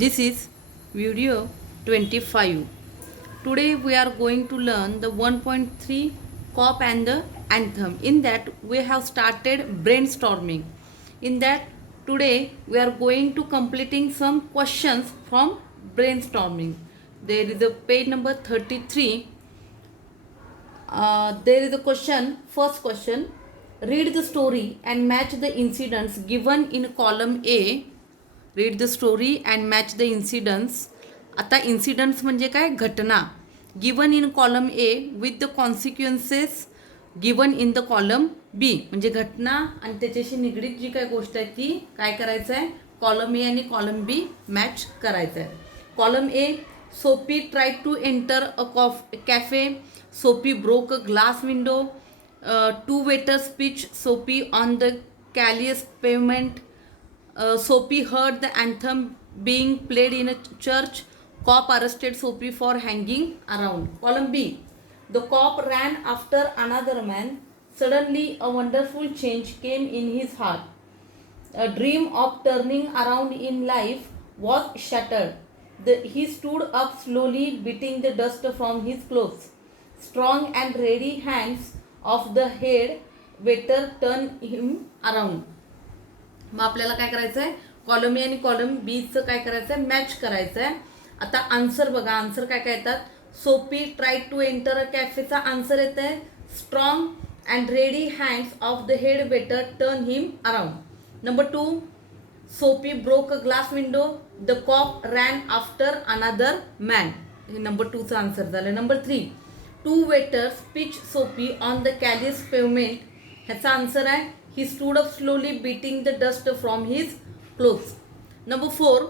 This is video 25. Today we are going to learn the 1.3 COP and the anthem. In that we have started brainstorming. In that today we are going to completing some questions from brainstorming. There is a page number 33. There is a question, first question. Read the story and match the incidents given in column A. Read the story and match the incidents. आता incidents म्हणजे काय, घटना. Given in column A with the consequences given in the column B. म्हणजे घटना आणि त्याच्याशी निगडीत जी काय गोष्ट आहे ती काय करायचं आहे, कॉलम ए आणि कॉलम बी मॅच करायचं आहे. Column A, Soapy try to enter a cafe. Soapy broke a glass window. Two waiter speech Soapy on the callous pavement. Sophie heard the anthem being played in a church. Cop arrested Sophie for hanging around. Column B. The cop ran after another man. Suddenly a wonderful change came in his heart. A dream of turning around in life was shattered. He stood up slowly, beating the dust from his clothes. Strong and ready hands of the head waiter turned him around. मग आपल्याला काय करायचं आहे, column ए आणि column बीचं काय करायचं आहे, match करायचं आहे. आता आन्सर बघा, आन्सर काय काय येतात. Soapy try to enter a कॅफेचा आन्सर येत आहे strong and ready hands of the head waiter turn him around. Number 2, Soapy broke a glass window. The cop ran after another man. हे number 2चं answer झालं. Number 3, two waiter speech Soapy on the callous pavement. ह्याचा answer आहे he stood up slowly, beating the dust from his clothes. Number 4,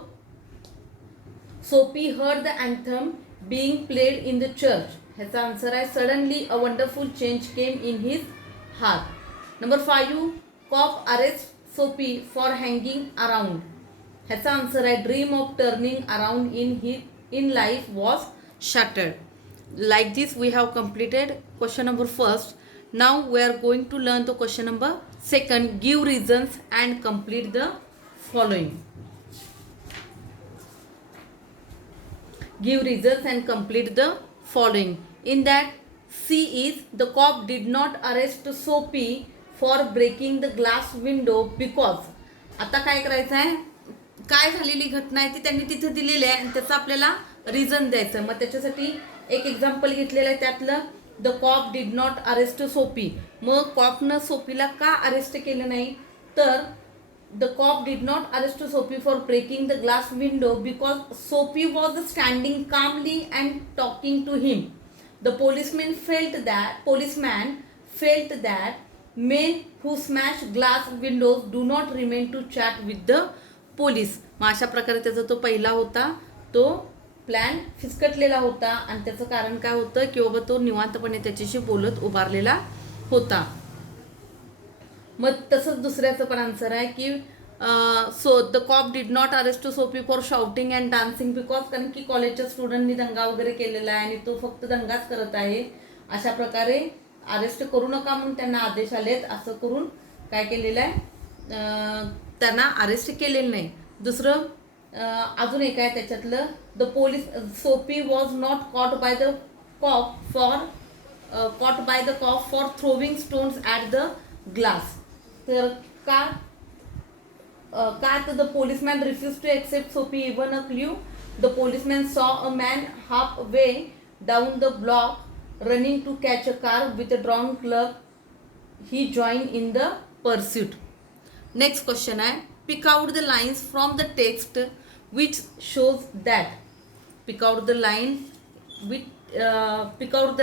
Sophie heard the anthem being played in the church. ह्याचा answer आहे suddenly a wonderful change came in his heart. Number 5, cop arrests Sophie for hanging around. ह्याचा answer आहे dream of turning around in life was shattered. Like this we have completed question number 1st. Now we are going to learn the question number 2nd. Give reasons and complete the following. Give reasons and complete the following. In that, C is the cop did not arrest Sophie for breaking the glass window because. आता काय करायचं आहे, काय झालेली घटना आहे ती त्यांनी तिथे दिलेली आहे आणि त्याचं आपल्याला रिझन द्यायचं. मग त्याच्यासाठी एक एक्झाम्पल घेतलेलं आहे त्यातलं, the cop did not arrest Soapy. मग कॉपनं सोपीला का अरेस्ट केलं नाही, तर the cop did not arrest Soapy for breaking the glass window because Soapy was standing calmly and talking to him. The policeman felt that men who smash glass windows do not remain to chat with the police. मग अशा प्रकारे त्याचा तो पहिला होता तो plan फिसकटलेला होता आणि त्याचं कारण काय होतं की बाबा तो निवांतपणे त्याच्याशी बोलत उभारलेला होता. मग तसंच दुसऱ्याचं पण आन्सर आहे की so the cop did not arrest Soapy for shouting and dancing because, कारण की कॉलेजच्या स्टुडंटनी दंगा वगैरे केलेला आहे आणि तो फक्त दंगाच करत आहे. अशा प्रकारे अरेस्ट करू नका म्हणून त्यांना आदेश आलेत, असं करून काय केलेलं आहे, त्यांना अरेस्ट केलेलं नाही. दुसरं अजून एक आहे त्याच्यातलं, the police Soapy was not caught by the cop for throwing stones at the glass. तर का तर the policeman refuse to accept Soapy even a clue. The policeman saw a man half way down the block running to catch a car with a drawn club. He join in the pursuit. Next question आहे, pick out the lines from the text which shows that. Pick out the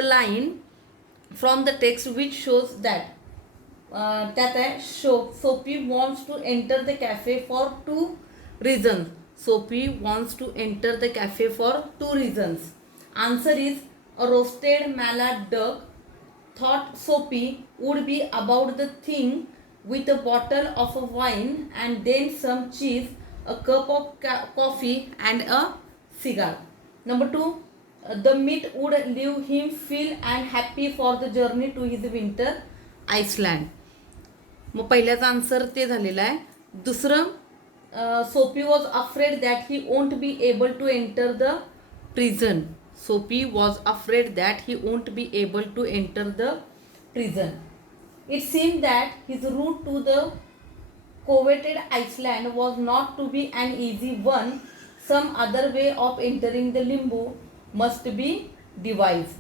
line from the text which shows that. त्यात आहे Sophie wants to enter the cafe for 2 reasons. Sophie wants to enter the cafe for 2 reasons. Answer is a roasted mallard duck thought Sophie would be about the thing with a bottle of wine and then some cheese, a cup of coffee and a cigar. Number 2, the meat would leave him feel and happy for the journey to his winter Iceland. मग पहिल्याचा answer ते झालेला आहे. दुसरं Sophie was afraid that he won't be able to enter the prison. Sophie was afraid that he won't be able to enter the prison. It seemed that his route to the coveted Iceland was not to be an easy one. Some other way of entering the limbo must be devised.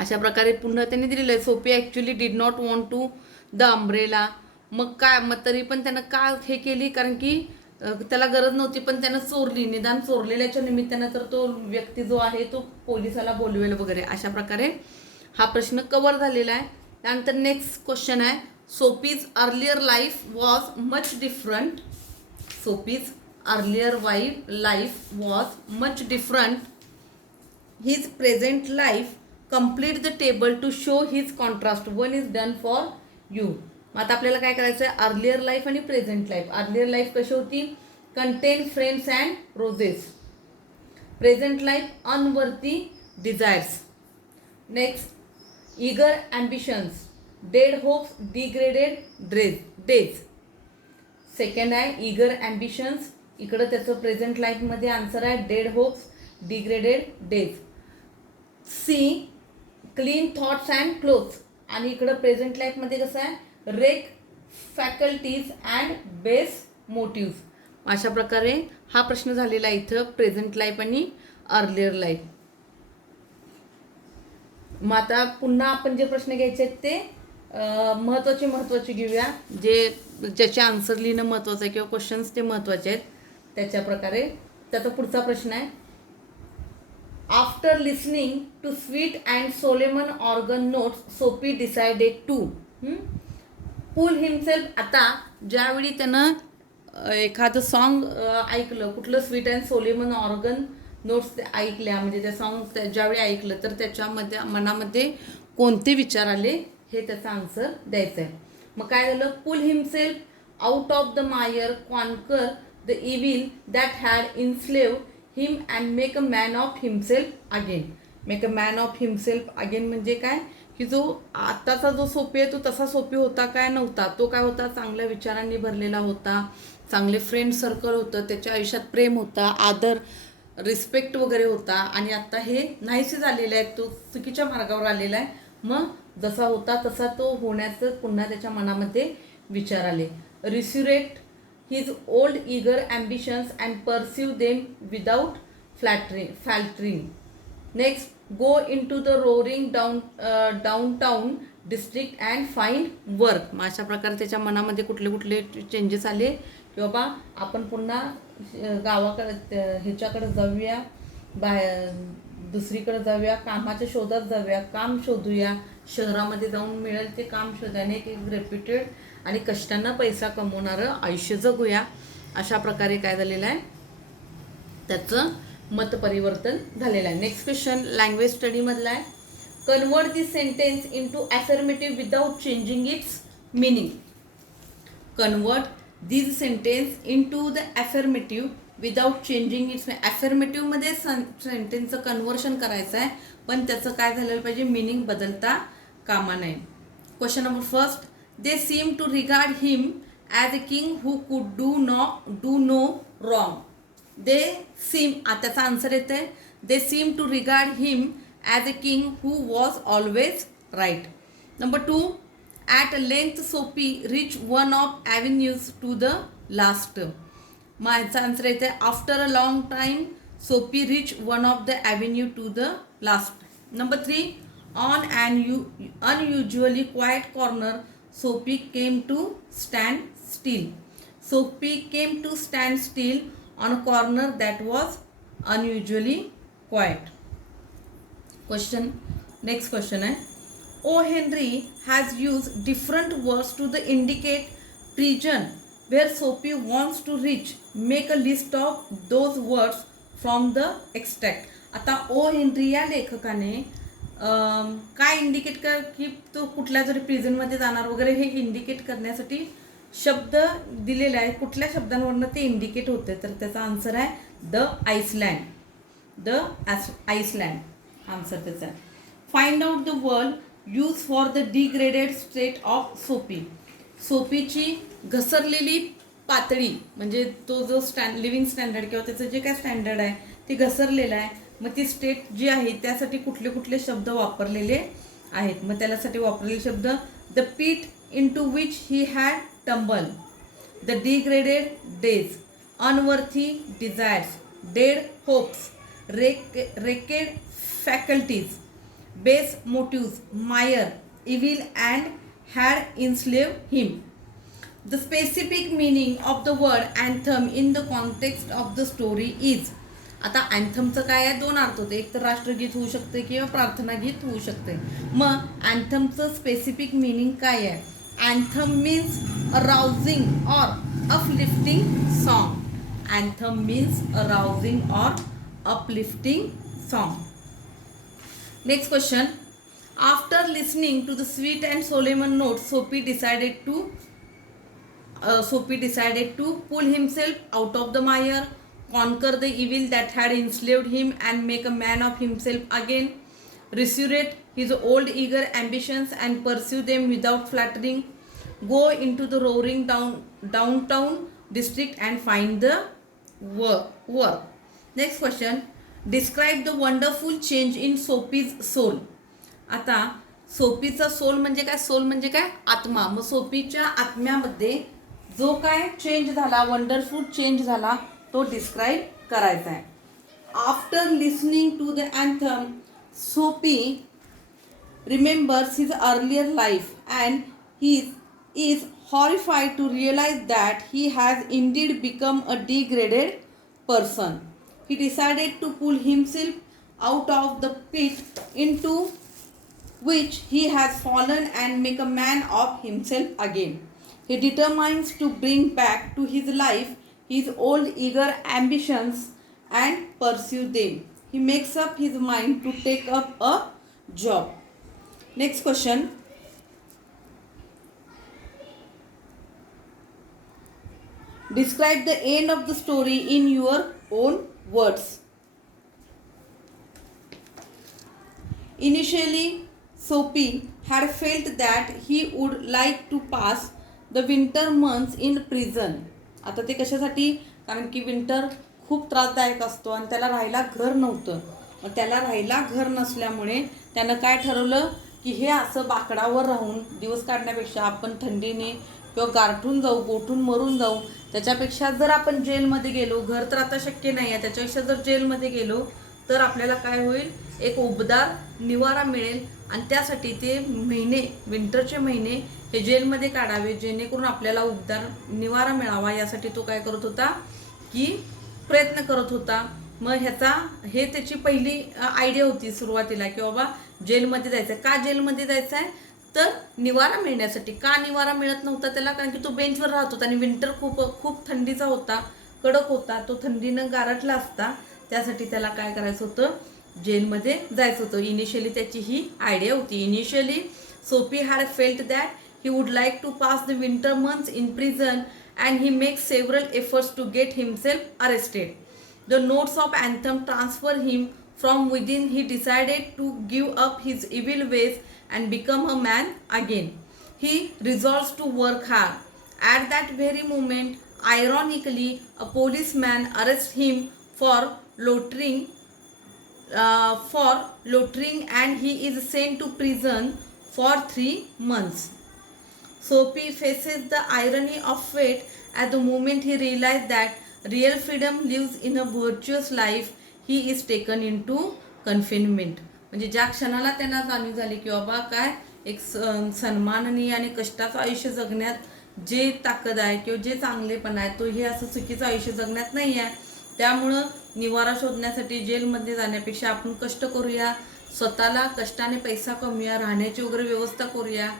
अशा प्रकारे पुन्हा त्यांनी दिलेलं आहे. Sophie actually did not want to the umbrella. मग तरी पण त्यानं का हे केली, कारण की त्याला गरज नव्हती, पण त्यानं चोरली. निदान चोरलेल्याच्या निमित्तानं तर तो व्यक्ती जो आहे तो पोलिसाला बोलवेल वगैरे. अशा प्रकारे हा प्रश्न कव्हर झालेला आहे. त्यानंतर नेक्स्ट क्वेश्चन आहे, Sophie's earlier life was much different. Sophie's earlier life was much different. His present life complete the table to show his contrast. One is done for you. मग आता आपल्याला काय करायचं आहे, अर्लियर लाईफ आणि present life. Earlier life कशी होती, content friends and roses. Present life unworthy desires. Next eager ambitions, dead hopes, degraded days. Second आहे ईगर ॲम्बिशन्स. इकडं त्याचं प्रेझेंट लाईफमध्ये आन्सर आहे dead hopes, degraded days. See clean thoughts and clothes. आणि इकडं present लाईफमध्ये कसं आहे, rake faculties and base motives. अशा प्रकारे हा प्रश्न झालेला आहे इथं प्रेझेंट लाईफ आणि अर्लियर लाईफ. मग आता पुन्हा आपण जे प्रश्न घ्यायचे आहेत ते महत्त्वाचे घेऊया, ज्याचे आन्सर लिहिणं महत्त्वाचं आहे किंवा क्वेश्चन्स ते महत्त्वाचे आहेत. त्याच्या प्रकारे त्याचा पुढचा प्रश्न आहे, after listening to sweet and solemn organ notes Sophie decided to pull himself. आता ज्यावेळी त्यानं एखादं सॉन्ग ऐकलं, कुठलं sweet and solemn organ notes ऐकल्या, म्हणजे त्या सॉन्ग ज्यावेळी ऐकलं तर त्याच्यामध्ये मनामध्ये कोणते विचार आले हे त्याचा आन्सर द्यायचं आहे. मग काय झालं, pull himself out of the mire, conquer the evil that had enslaved him and make a man of himself again. Make a man of himself again म्हणजे काय, की जो आत्ताचा जो सोफी आहे तो तसा सोफी होता काय, नव्हता. तो काय होता, चांगल्या विचारांनी भरलेला होता, चांगले फ्रेंड सर्कल होतं, त्याच्या आयुष्यात प्रेम होता, आदर, रिस्पेक्ट वगैरे होता. आणि आत्ता हे नाहीसे झालेले आहेत, तो चुकीच्या मार्गावर आलेला आहे. मग जसा होता तसा तो होण्याचं पुन्हा त्याच्या मनामध्ये विचार आले. Resurrect his old eager ambitions and pursue them without faltering. Next go in to the roaring downtown district and find work. मग अशा प्रकारे त्याच्या मनामध्ये कुठले चेंजेस आले की बाबा आपण पुन्हा गावाकडे ह्याच्याकडे जाऊया, दुसरीकडे जाऊया, कामाच्या शोधात जाऊया, काम शोधूया, शहरामध्ये जाऊन मिळेल ते काम शोधाने एक रेप्युटेड आणि कष्टांना पैसा कमवणारं आयुष्य जगूया. अशा प्रकारे काय झालेलं आहे, त्याचं मत परिवर्तन झालेलं आहे. नेक्स्ट क्वेश्चन लँग्वेज स्टडीमधला आहे, convert this sentence into affirmative without changing its meaning. Convert this sentence into the affirmative without changing its. ॲफर्मेटिव्हमध्ये सेंटेन्सचं कन्व्हर्शन करायचं आहे, पण त्याचं काय झालेलं पाहिजे, मिनिंग बदलता कामा नये. Question number first, they seem to regard him as a king who could do no wrong. They seem, त्याचा आन्सर येतं आहे they seem to regard him as a king who was always right. Number two, at length Sophie reach one of avenues to the last. मग ह्याचा answer येते after a long time Sophie reach one of the avenue to the last. Number three, on an unusually quiet corner Sophie came to stand still. Sophie came to stand still on a corner that was unusually quiet. Next question है, O. Henry has used different words to the indicate region where Sophie wants to reach. Make a list of those words from the extract. आता O. Henry या लेखकाने काय indicate कर की तो कुठल्या जरी प्रिझनमध्ये जाणार वगैरे हे इंडिकेट करण्यासाठी शब्द दिलेला आहे. कुठल्या शब्दांवरनं ते इंडिकेट होते, तर त्याचा आन्सर आहे the island. The island answer त्याचा आहे. Find out the word use for the degraded state of Sophie. सोफीची घसरलेली पातळी म्हणजे तो जो लिव्हिंग स्टँडर्ड किंवा त्याचं जे काय स्टँडर्ड आहे ते घसरलेलं आहे. मग ती स्टेट जी आहे त्यासाठी कुठले कुठले शब्द वापरलेले आहेत. मग त्यासाठी वापरलेले शब्द the pit in to which he had tumble, the degraded days, unworthy desires, dead hopes, wrecked faculties, base motives, mire, evil and had enslaved him. The specific meaning of the word anthem in the context of the story is. आता अँथमचं काय आहे, दोन अर्थ होते. एक तर राष्ट्रगीत होऊ शकते किंवा प्रार्थना गीत होऊ शकते. मग अँथमचं स्पेसिफिक मिनिंग काय आहे? Anthem means arousing or uplifting song. Anthem means arousing or uplifting song. Next question. After listening to the sweet and solemn notes, Sophie decided to pull himself out of the mire, conquer the evil that had enslaved him, and make a man of himself again, resurrect his old eager ambitions and pursue them without flattering, go into the roaring downtown district and find the work. Next question. Describe the wonderful change in Sophie's soul. आता सोफीचा soul म्हणजे काय? Soul म्हणजे काय? आत्मा. मग सोफीच्या आत्म्यामध्ये जो काय change झाला, वंडरफुल चेंज झाला, तो डिस्क्राईब करायचा आहे. After listening to the anthem, Sophie remembers his earlier life and he is horrified to realize that he has indeed become a degraded person. He decided to pull himself out of the pit in to which he has fallen and make a man of himself again. He determines to bring back to his life his old eager ambitions and pursue them. He makes up his mind to take up a job. Next question. Describe the end of the story in your own words. Initially, Sophie had felt that he would like to pass the winter months in prison. आता ते कशासाठी? कारण की winter खूप त्रासदायक असतो आणि त्याला राहायला घर नव्हतं. मग त्याला राहायला घर नसल्यामुळे त्यानं काय ठरवलं की हे असं बाकडावर राहून दिवस काढण्यापेक्षा आपण थंडीने किंवा गारठून जाऊ, गोठून मरून जाऊ, त्याच्यापेक्षा जर आपण जेलमध्ये गेलो, घर तर आता शक्य नाही आहे, त्याच्यापेक्षा जर जेलमध्ये गेलो तर आपल्याला काय होईल, एक उबदार निवारा मिळेल. आणि त्यासाठी ते महिने, विंटरचे महिने हे जेलमध्ये काढावे जेणेकरून आपल्याला उबदार निवारा मिळावा. यासाठी तो काय करत होता की प्रयत्न करत होता. मग हे त्याची पहिली आयडिया होती सुरुवातीला की बाबा जेलमध्ये जायचं आहे. का जेलमध्ये जायचं आहे? तर निवारा मिळण्यासाठी. का निवारा मिळत नव्हता त्याला? कारण की तो बेंचवर राहत होता आणि विंटर खूप थंडीचा होता, कडक होता, तो थंडीनं गारठला असता. त्यासाठी त्याला काय करायचं होतं, जेलमध्ये जायचं होतं. इनिशियली त्याची ही आयडिया होती. Initially Sophie had felt that he would like to pass the winter months in prison and he makes several efforts to get himself arrested. The notes of anthem transfer him from within. He decided to give up his evil ways and become a man again. He resolves to work hard. At that very moment, ironically, a policeman arrests him for loitering and he is sent to prison for 3 months. Sophie faces the irony of fate at the moment he realizes that real freedom lives in a virtuous life. He is taken into confinement. म्हणजे ज्या क्षणाला त्यांना जाणीव झाली की बाबा काय एक सन्माननीय आणि कष्टाचं आयुष्य जगण्यात जे ताकद आहे किंवा जे चांगलेपण आहे तो हे असं चुकीचं आयुष्य जगण्यात नाही आहे. त्यामुळं निवारा शोधण्यासाठी जेलमध्ये जाण्यापेक्षा आपण कष्ट करूया, स्वतःला कष्टाने पैसा कमवूया, राहण्याची वगैरे व्यवस्था करूया.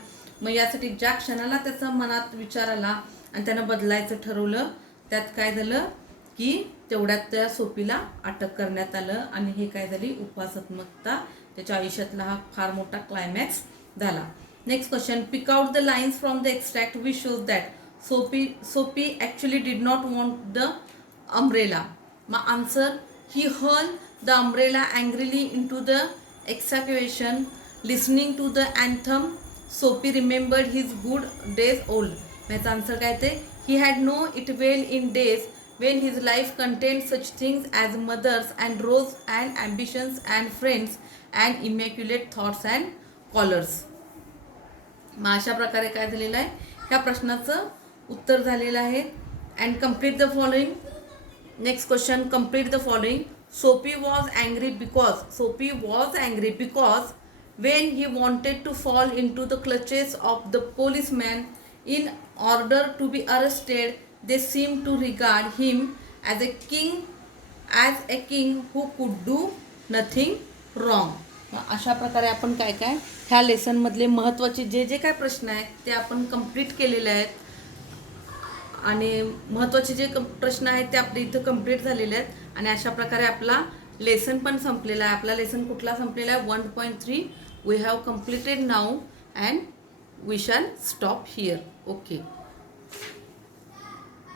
मग यासाठी ज्या क्षणाला त्याचा मनात विचार आला आणि त्यानं बदलायचं ठरवलं, त्यात काय झालं की तेवढ्यात त्या सोफीला अटक करण्यात आलं आणि हे काय झाली, उपवासात्मकता त्याच्या आयुष्यातला हा फार मोठा क्लायमॅक्स झाला. Next question. Pick out the lines from the extract which shows that Sophie actually did not want the umbrella. My answer: he hurled the umbrella angrily into the excavation. Listening to the anthem, Sophie remembered his good days old. माझं answer काय ते? He had known it well in days when his life contained such things as mothers and rose and ambitions and friends and immaculate thoughts and callers. मग अशा प्रकारे काय झालेलं आहे, ह्या प्रश्नाचं उत्तर झालेलं आहे. And complete the following. Next question, complete the following. Sophie was angry because when he wanted to fall into the clutches of the policeman in order to be arrested, they seemed to regard him as a king who could do nothing wrong. अशा प्रकारे आपण काय काय ह्या लेसनमधले महत्त्वाचे जे जे काय प्रश्न आहेत ते आपण कंप्लीट केलेले आहेत. आणि महत्त्वाचे जे प्रश्न आहेत ते आपले इथं कंप्लीट झालेले आहेत. आणि अशा प्रकारे आपला लेसन पण संपलेला आहे. आपला लेसन कुठला संपलेला आहे, 1.3 we have completed now and we shall stop here. Okay.